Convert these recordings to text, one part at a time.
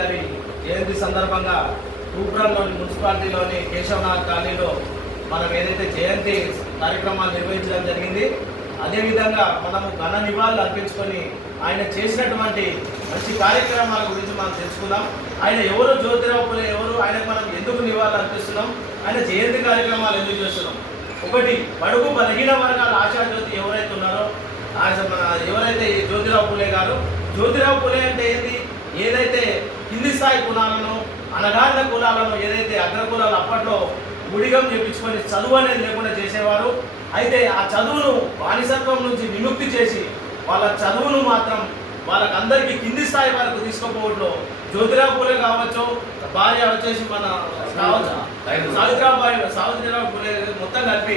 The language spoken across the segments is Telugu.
గారి జయంతి సందర్భంగా తూప్రంలోని మున్సిపాలిటీలోని కేశవనాథ్ కాలనీలో మనం ఏదైతే జయంతి కార్యక్రమాలు నిర్వహించడం జరిగింది అదేవిధంగా మనము ఘన నివాళులు అర్పించుకొని ఆయన చేసినటువంటి మంచి కార్యక్రమాల గురించి మనం తెలుసుకుందాం. ఆయన ఎవరు జ్యోతిరాపులు ఎవరు ఆయనకు మనం ఎందుకు నివాళులు అర్పిస్తున్నాం ఆయన జయంతి కార్యక్రమాలు ఎందుకు చేస్తున్నాం? ఒకటి బడుగు బలహీన వర్గాల ఆశాజ్యోతి ఎవరైతే ఉన్నారో ఎవరైతే జ్యోతిరావు పూలే గారు జ్యోతిరావు పులే అంటే ఏంది? ఏదైతే స్థాయి కులాలను అనగారిన కులాలను ఏదైతే అగ్ర కులాలు అప్పట్లో గుడిగం చేపించుకొని చదువు అనేది లేకుండా చేసేవారు అయితే ఆ చదువును బానిసత్వం నుంచి విముక్తి చేసి వాళ్ళ చదువును మాత్రం వాళ్ళకందరికీ కింది స్థాయి వరకు తీసుకుపోవడంలో జ్యోతిరావు పూలే కావచ్చు భార్య వచ్చేసి మన కావచ్చు సావిత్రాబాయి సావిత్రిరావు పూలే మొత్తం కలిపి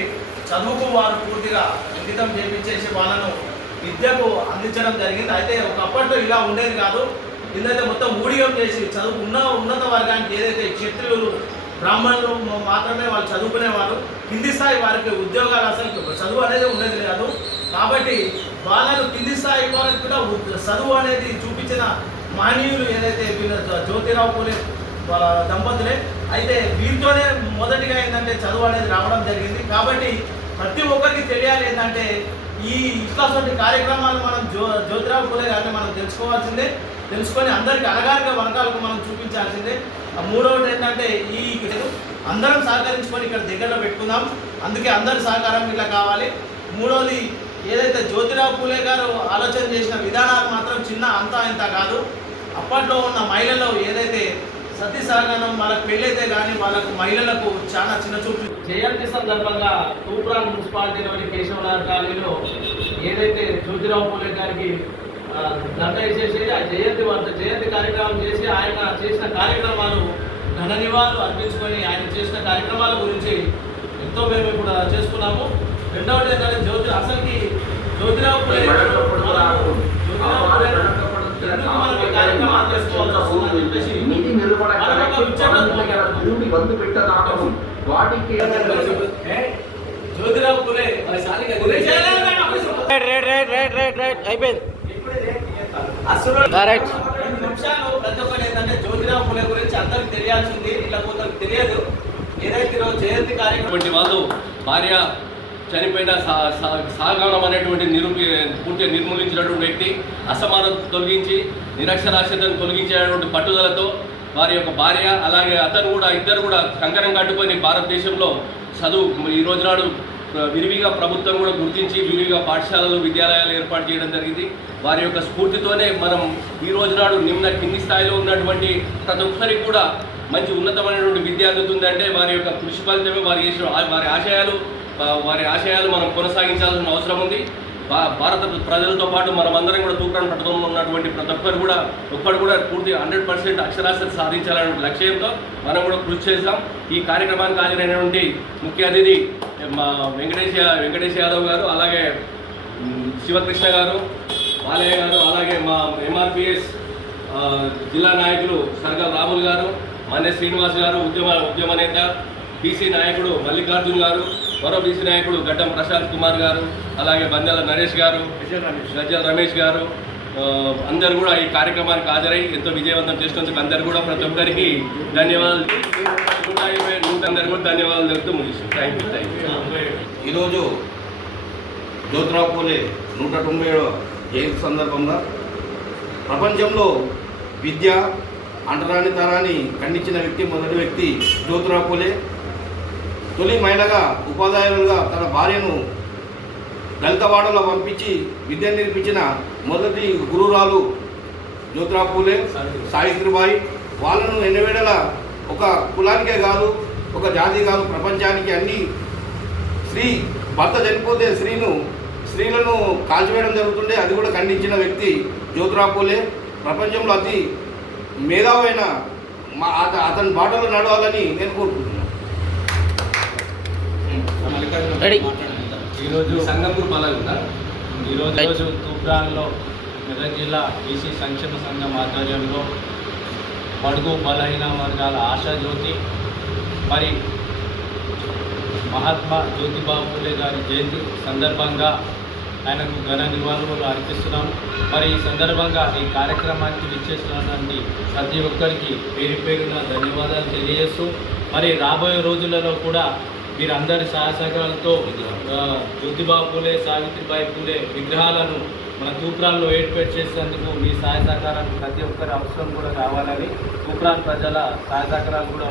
చదువుకు వారు పూర్తిగా అంకితం చేపించేసి వాళ్ళను విద్యకు అందించడం జరిగింది. అయితే ఒకప్పట్లో ఇలా ఉండేది కాదు. ఇదైతే మొత్తం ఊడియం చేసి చదువు ఉన్న ఉన్నత వర్గానికి ఏదైతే క్షత్రియులు బ్రాహ్మణులు మాత్రమే వాళ్ళు చదువుకునేవారు కింది స్థాయి వారికి ఉద్యోగాలు అసలు చదువు అనేది ఉండేది కాదు. కాబట్టి వాళ్ళను కింది స్థాయి వారికి కూడా చదువు అనేది చూపించిన మహనీయులు ఏదైతే వీళ్ళ జ్యోతిరావు పూలే దంపతులే అయితే వీరితోనే మొదటిగా ఏంటంటే చదువు అనేది రావడం జరిగింది. కాబట్టి ప్రతి ఒక్కరికి తెలియాలి ఏంటంటే ఈ ఇట్లాంటి కార్యక్రమాలు మనం జ్యో జ్యోతిరావు పూలే గారిని మనం తెలుసుకోవాల్సిందే. తెలుసుకొని అందరికి అనగారిక వర్గాలకు మనం చూపించాల్సిందే. ఆ మూడవది ఏంటంటే ఈ అందరం సహకరించుకొని ఇక్కడ దగ్గరలో పెట్టుకుందాం. అందుకే అందరి సహకారం ఇలా కావాలి. మూడవది ఏదైతే జ్యోతిరావు పూలే గారు ఆలోచన చేసిన విధానాలు మాత్రం చిన్న అంతా ఇంత కాదు. అప్పట్లో ఉన్న మహిళలు ఏదైతే సతీ సహకారం వాళ్ళకి పెళ్ళైతే కానీ వాళ్ళకు మహిళలకు చాలా చిన్న చూపు. జయంతి సందర్భంగా తూప్రాన్ మున్సిపాలిటీలోని కేశవనాథ్ కాలనీలో ఏదైతే జ్యోతిరావు పూలే గారికి దండ వేసేసి ఆ జయంతి వద్ద జయంతి కార్యక్రమం చేసి ఆయన చేసిన కార్యక్రమాలు ఘన నివాళులు అర్పించుకొని ఆయన చేసిన కార్యక్రమాల గురించి ఎంతో మేము ఇప్పుడు చేసుకున్నాము. రెండవది ఏంటంటే జ్యోతి అసలుకి జ్యోతిరావు కార్యక్రమాలు చేసుకోవాల్సి వస్తుందని చెప్పేసి Jyotirao Phule right right right right right right అయిపోయింది. అసలు రైట్ రెండు నిమిషాలు ప్రతి ఒక్కటి ఏంటంటే జ్యోతిరావు పూలే గురించి అందరికి తెలియాల్సింది ఇట్లా కొందరికి తెలియదు. ఏదైతే ఈరోజు జయంతి కార్యక్రమం వాళ్ళు భార్య చనిపోయిన సాగమనం అనేటువంటి నిరూపి పూర్తిగా నిర్మూలించినటువంటి వ్యక్తి అసమానత తొలగించి నిరక్షరాస్యతను తొలగించేటువంటి పట్టుదలతో వారి యొక్క భార్య అలాగే అతను కూడా ఇద్దరు కూడా కంకణం కట్టుకొని భారతదేశంలో చదువు ఈ రోజు నాడు విరివిగా ప్రభుత్వం కూడా గుర్తించి విరివిగా పాఠశాలలు విద్యాలయాలు ఏర్పాటు చేయడం జరిగింది. వారి యొక్క స్ఫూర్తితోనే మనం ఈ రోజు నాడు నిమ్న కింది స్థాయిలో ఉన్నటువంటి ప్రతి ఒక్కరికి కూడా మంచి ఉన్నతమైనటువంటి విద్య అందుతుందంటే వారి యొక్క కృషి ఫలితమే వారి చేసిన వారి ఆశయాలు వారి ఆశయాలు మనం కొనసాగించాల్సిన అవసరం ఉంది. భారత ప్రజలతో పాటు మనం అందరం కూడా తూకాన్ని పట్టడంలో ఉన్నటువంటి ప్రతి ఒక్కరు కూడా ఒక్కరు కూడా పూర్తి హండ్రెడ్ పర్సెంట్ అక్షరాస్యత సాధించాలనే లక్ష్యంతో మనం కూడా కృషి చేస్తాం ఈ కార్యక్రమానికి హాజరైనటువంటి ముఖ్య అతిథి మా వెంకటేష్ యా- వెంకటేష్ యాదవ్ గారు అలాగే శివకృష్ణ గారు బాలయ్య గారు అలాగే మా ఎంఆర్పిఎస్ జిల్లా నాయకులు సర్గల్ రాములు గారు మన్య శ్రీనివాస్ గారు ఉద్యమ ఉద్యమ నేత బీసీ నాయకుడు మల్లికార్జున్ గారు మరో బీసీ నాయకుడు గడ్డం ప్రశాంత్ కుమార్ గారు అలాగే బందెల నరేష్ గారు గజ్జల రమేష్. గారు అందరూ కూడా ఈ కార్యక్రమానికి హాజరై ఎంతో విజయవంతం చేసినందుకు అందరు కూడా ప్రతి ఒక్కరికి ధన్యవాదాలు. నూట ఇరవై నూట అందరు కూడా ధన్యవాదాలు తెలుపుతూ ముగిస్తుంది. థ్యాంక్ యూ థ్యాంక్ యూ ఈరోజు జ్యోతిరావు పూలే నూట తొంభై ఏడవ జయంతి సందర్భంగా ప్రపంచంలో విద్య అంటరాని తరాన్ని ఖండించిన వ్యక్తి మొదటి వ్యక్తి జ్యోతిరావు పూలే తొలి మహిళగా ఉపాధ్యాయులుగా తన భార్యను దళితవాడలో పంపించి విద్య నేర్పించిన మొదటి గురురాలు జ్యోత్రాపూలే పూలే సావిత్రిబాయి. వాళ్ళను ఎన్నవేళల ఒక కులానికే కాదు ఒక జాతి కాదు ప్రపంచానికి అన్ని స్త్రీ భర్త చనిపోతే స్త్రీను స్త్రీలను కాల్చివేయడం జరుగుతుండే. అది కూడా ఖండించిన వ్యక్తి జ్యోతిరావు పూలే ప్రపంచంలో అతి మేధావైన మా అత- అతని బాటలో నడవాలని నేను కోరుకుంటున్నాను. ఈరోజు సంగంపూర్ పాలన ఈరోజు రోజు తూప్రాన్లో మెదక్ జిల్లా బీసీ సంక్షేమ సంఘం ఆధ్వర్యంలో బడుగు బలహీన వర్గాల ఆశాజ్యోతి మరి మహాత్మా జ్యోతిబాబు ఫూలే గారి జయంతి సందర్భంగా ఆయనకు ఘన నివాళులు అర్పిస్తున్నాం. మరి ఈ సందర్భంగా ఈ కార్యక్రమానికి విచ్చేస్తున్నటువంటి ప్రతి ఒక్కరికి పేరు పేరున ధన్యవాదాలు తెలియజేస్తూ మరి రాబోయే రోజులలో కూడా వీరందరి సహాయ జ్యోతిబాబు పూలే సావిత్రిబాయి పూలే విగ్రహాలను మన తూప్రాల్లో ఏర్పాటు చేసేందుకు మీ సహాయ సహకారాలు ప్రతి ఒక్కరి అవసరం కూడా కావాలని తూప్రాన్ ప్రజల సహాయ సహకారాలు కూడా